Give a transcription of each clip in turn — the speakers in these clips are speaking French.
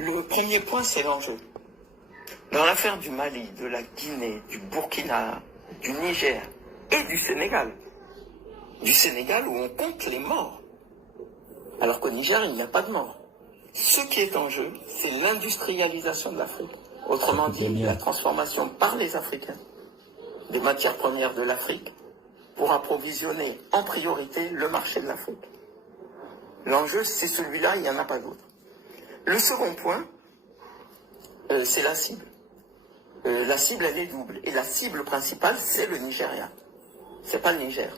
Le premier point, c'est l'enjeu. Dans l'affaire du Mali, de la Guinée, du Burkina, du Niger et du Sénégal où on compte les morts, alors qu'au Niger, il n'y a pas de morts. Ce qui est en jeu, c'est l'industrialisation de l'Afrique. Autrement dit, la transformation par les Africains des matières premières de l'Afrique pour approvisionner en priorité le marché de l'Afrique. L'enjeu, c'est celui-là, il n'y en a pas d'autre. Le second point, c'est la cible. La cible, elle est double. Et la cible principale, c'est le Nigeria. C'est pas le Niger.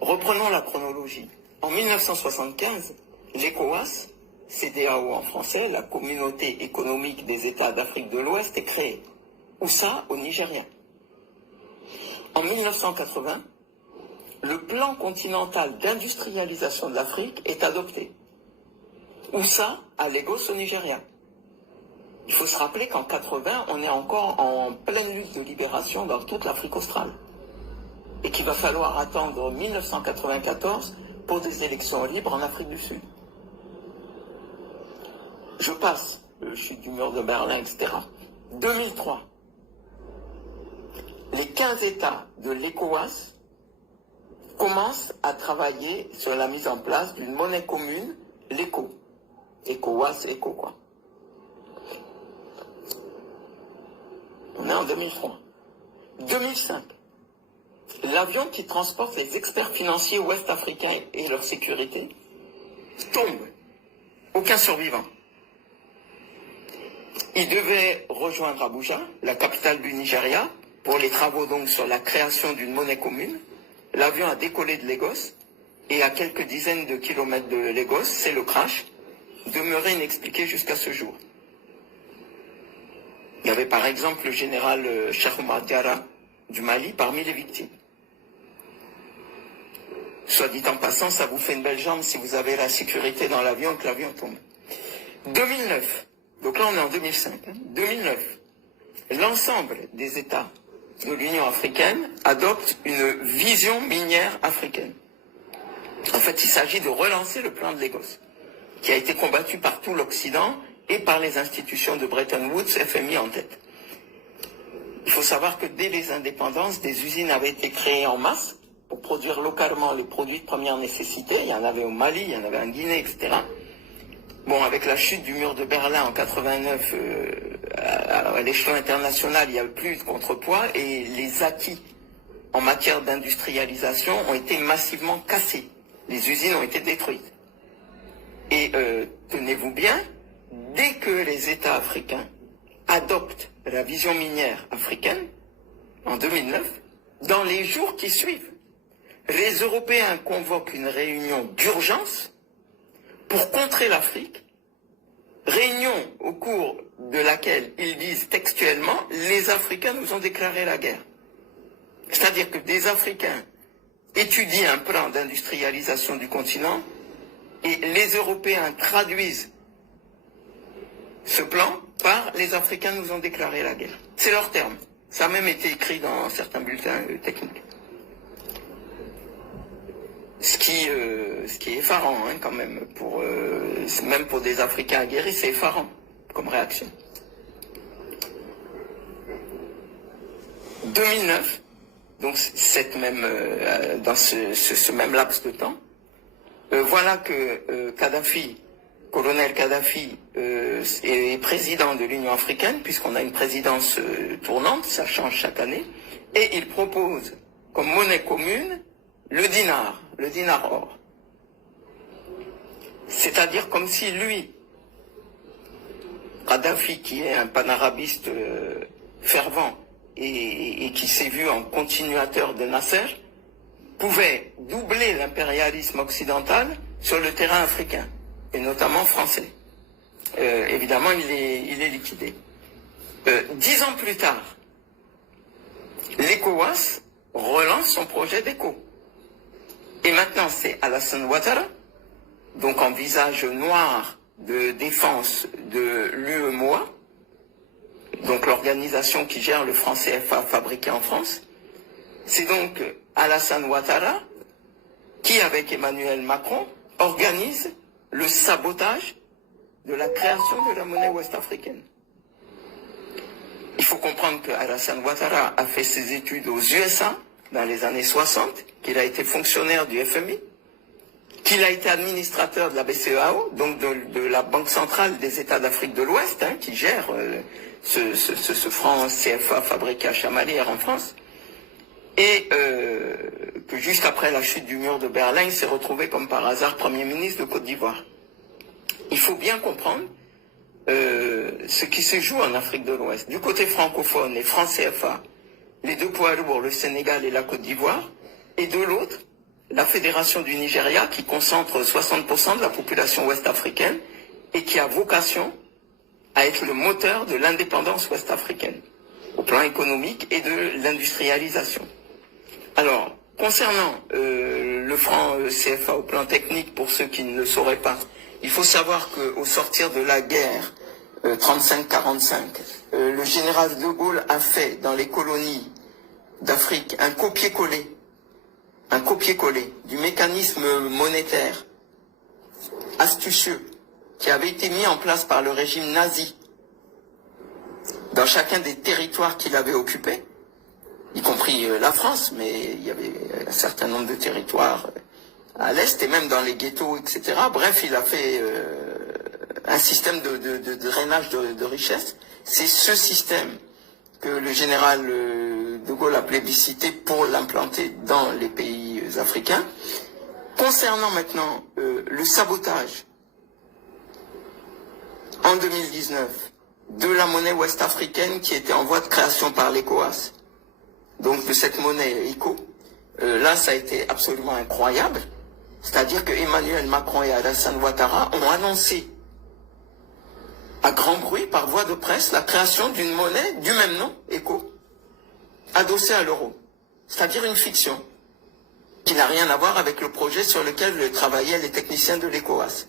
Reprenons la chronologie. En 1975, l'ECOWAS, CEDEAO en français, la Communauté économique des États d'Afrique de l'Ouest, est créée. Où ça? Au Nigeria. En 1980, le plan continental d'industrialisation de l'Afrique est adopté. Où ça? À Lagos, au Nigeria. Il faut se rappeler qu'en 80, on est encore en pleine lutte de libération dans toute l'Afrique australe. Et qu'il va falloir attendre 1994 pour des élections libres en Afrique du Sud. Je passe, chute du mur de Berlin, etc. 2003. Les 15 États de l'ECOWAS commencent à travailler sur la mise en place d'une monnaie commune, l'ECO. ECOWAS, ECO quoi. On est en 2003. 2005. L'avion qui transporte les experts financiers ouest-africains et leur sécurité tombe. Aucun survivant. Il devait rejoindre Abuja, la capitale du Nigeria, pour les travaux donc sur la création d'une monnaie commune. L'avion a décollé de Lagos et à quelques dizaines de kilomètres de Lagos, c'est le crash, demeuré inexpliqué jusqu'à ce jour. Il y avait par exemple le général Cheikh Oumar Diarra du Mali parmi les victimes. Soit dit en passant, ça vous fait une belle jambe si vous avez la sécurité dans l'avion et que l'avion tombe. 2009, donc là on est en 2005, 2009, l'ensemble des États de l'Union africaine adoptent une vision minière africaine. En fait, il s'agit de relancer le plan de Lagos, qui a été combattu par tout l'Occident et par les institutions de Bretton Woods, FMI en tête. Il faut savoir que dès les indépendances, des usines avaient été créées en masse pour produire localement les produits de première nécessité. Il y en avait au Mali, il y en avait en Guinée, etc. Bon, avec la chute du mur de Berlin en 89, à l'échelon international, il n'y a plus de contrepoids et les acquis en matière d'industrialisation ont été massivement cassés. Les usines ont été détruites. Et tenez-vous bien, dès que les États africains adoptent la vision minière africaine, en 2009, dans les jours qui suivent, les Européens convoquent une réunion d'urgence pour contrer l'Afrique, réunion au cours de laquelle ils disent textuellement « les Africains nous ont déclaré la guerre ». C'est-à-dire que des Africains étudient un plan d'industrialisation du continent et les Européens traduisent ce plan par « les Africains nous ont déclaré la guerre ». C'est leur terme. Ça a même été écrit dans certains bulletins techniques. Ce qui est effarant hein, quand même, même pour des Africains aguerris, c'est effarant comme réaction. 2009, donc dans ce même laps de temps, voilà que colonel Kadhafi est président de l'Union africaine, puisqu'on a une présidence tournante, ça change chaque année, et il propose comme monnaie commune le dinar or. C'est-à-dire comme si lui, Kadhafi, qui est un panarabiste fervent et qui s'est vu en continuateur de Nasser, pouvait doubler l'impérialisme occidental sur le terrain africain, et notamment français. Évidemment, il est liquidé. 10 ans plus tard, l'ECOWAS relance son projet d'ECO. Et maintenant, c'est Alassane Ouattara, donc en visage noir de défense de l'UEMOA, donc l'organisation qui gère le franc CFA fabriqué en France. C'est donc Alassane Ouattara qui, avec Emmanuel Macron, organise le sabotage de la création de la monnaie ouest-africaine. Il faut comprendre que Alassane Ouattara a fait ses études aux USA dans les années 60, qu'il a été fonctionnaire du FMI, qu'il a été administrateur de la BCEAO, donc de la Banque centrale des États d'Afrique de l'Ouest, hein, qui gère ce franc CFA fabriqué à Chamalières en France, et que juste après la chute du mur de Berlin, il s'est retrouvé comme par hasard Premier ministre de Côte d'Ivoire. Il faut bien comprendre ce qui se joue en Afrique de l'Ouest. Du côté francophone, les francs CFA, les deux poids lourds, le Sénégal et la Côte d'Ivoire, et de l'autre, la Fédération du Nigeria qui concentre 60% de la population ouest-africaine et qui a vocation à être le moteur de l'indépendance ouest-africaine, au plan économique et de l'industrialisation. Alors, concernant le franc CFA au plan technique, pour ceux qui ne le sauraient pas, il faut savoir qu'au sortir de la guerre 35-45, le général de Gaulle a fait dans les colonies d'Afrique un copier-coller du mécanisme monétaire astucieux qui avait été mis en place par le régime nazi dans chacun des territoires qu'il avait occupés, y compris la France, mais il y avait un certain nombre de territoires à l'Est et même dans les ghettos, etc. Bref, il a fait un système de drainage de richesse. C'est ce système que le général de Gaulle a plébiscité pour l'implanter dans les pays africains. Concernant maintenant le sabotage en 2019 de la monnaie ouest-africaine qui était en voie de création par l'ECOWAS, donc de cette monnaie ECO, là ça a été absolument incroyable. C'est-à-dire que Emmanuel Macron et Alassane Ouattara ont annoncé à grand bruit, par voie de presse, la création d'une monnaie du même nom, ECO, adossée à l'euro. C'est-à-dire une fiction, qui n'a rien à voir avec le projet sur lequel travaillaient les techniciens de l'ECOWAS.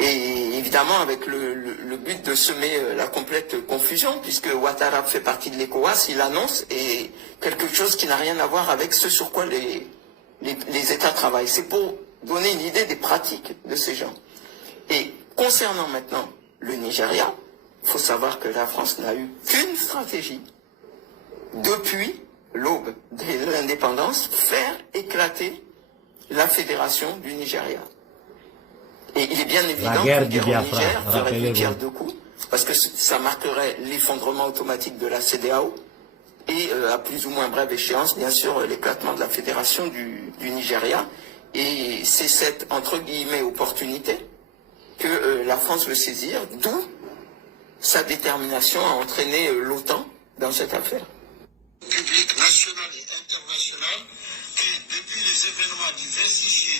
Et évidemment avec le but de semer la complète confusion, puisque Ouattara fait partie de l'ECOWAS, il annonce et quelque chose qui n'a rien à voir avec ce sur quoi les États travaillent. C'est pour donner une idée des pratiques de ces gens. Et concernant maintenant le Nigeria, il faut savoir que la France n'a eu qu'une stratégie depuis l'aube de l'indépendance, faire éclater la fédération du Nigeria. Et il est bien évident que guerre au Niger ferait une pierre deux coups, parce que ça marquerait l'effondrement automatique de la CEDEAO et à plus ou moins brève échéance, bien sûr, l'éclatement de la fédération du Nigeria. Et c'est cette, entre guillemets, opportunité que la France veut saisir, d'où sa détermination à entraîner l'OTAN dans cette affaire. Public national et international qui, depuis les événements du 26 juillet